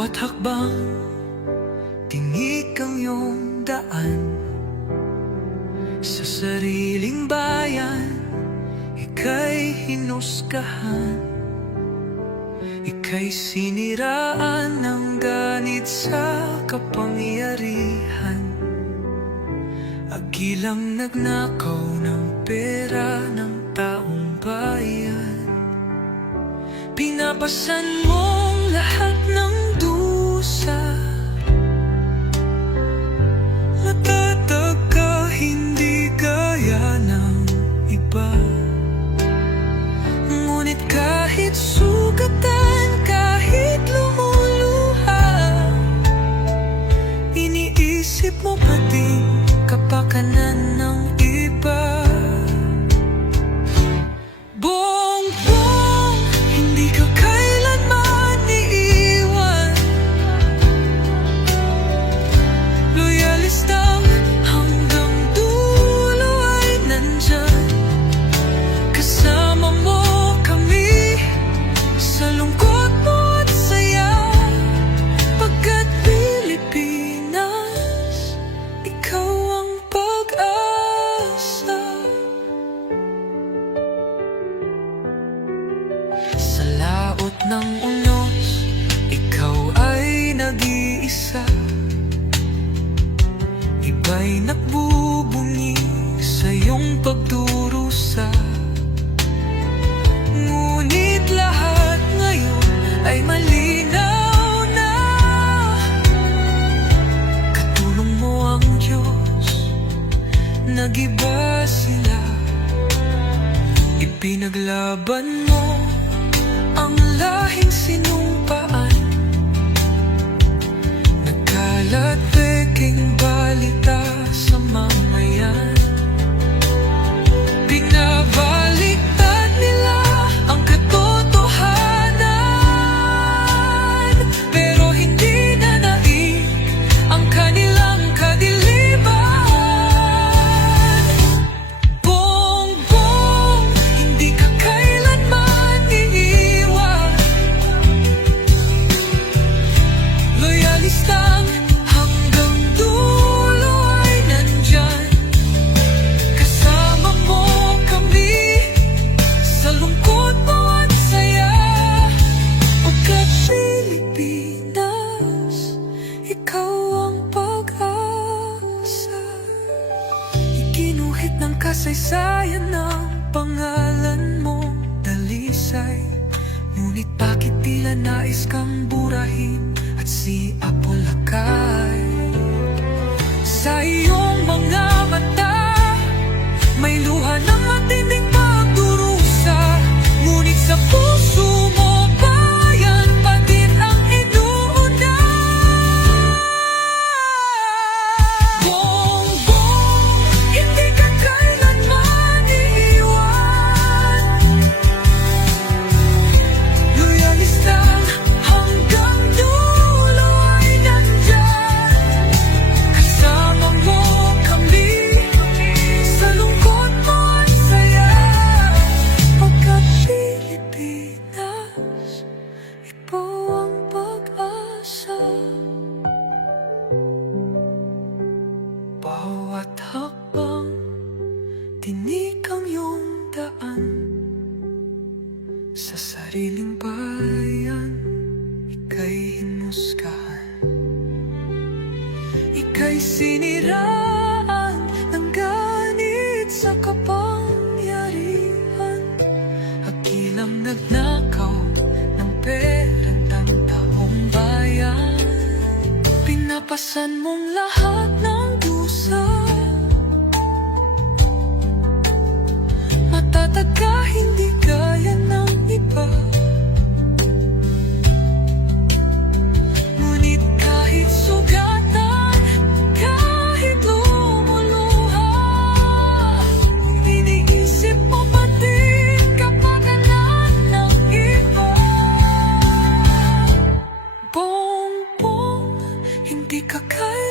Bawat hakbang, tinik ang iyong daan. Sa sariling bayan, ika'y hinusgahan. Ika'y siniraan ng ganit sa kapangyarihan. Agilang nagnakaw ng pera ng taong bayan. Pinapasan mong lahat ng dusa. Natatag ka, hindi gaya ng iba. Ngunit kahit sugatan, kahit lumuluha, iniisip mo pa din kapakanan ng iba. Bongbong, hindi ka kailanman iiwan. Loyalistang hanggang dulo ay nandyan. Kasama mo kami sa lungkot mo at saya. Pagkat Pilipinas, ikaw ang pag-asa. Sa laot ng unos, ikaw ay nag-iisa. Iba'y nagbubunyi sa iyong pagdurusa. Ngunit lahat ngayon ay malinaw na. Katulong mo ang Diyos, nag-iba sila. Ipinaglaban mo ang lahing sinumpaan. Nagkalat peking balita sa mamayan. Binabaliktad nila ang katotohanan, pero hindi na naig ang kanilang kadiliman. Bongbong, hindi ka kailanman iiwan. Loyalistang hanggang dulo ay nandyan. Kasama mo kami sa lungkot mo at saya. Pagkat Pilipinas, ikaw ang pag-asa. Iginuhit ng kasaysayan ng pangalan mong dalisay. Ngunit bakit tila nais kang burahin at si Apolacay? Sa iyong mga mata, may luha ng matinding pagdurusa. Ngunit sa puso mo, bayan pa din ang inuuna. Bongbong, hindi ka kailanman iiwan. Loyalistang hanggang dulo ay nandyan. Kasama mo kami sa lungkot mo at saya. Pagkat Pilipinas, ikaw ang pag-asa. Bawat hakbang, tinik ang iyong daan. Sa sariling bayan, ika'y hinusgahan. Ika'y siniraan ng ganit sa kapangyarihan. Agilang nagnakaw ng pera ng taong bayan. Pinapasan mong lahat ng dusa. Matatag ka, hindi gaya ng iba. Ngunit kahit sugatan, kahit lumuluha, iniisip mo pa din kapakanan ng iba. Bongbong, hindi ka kaya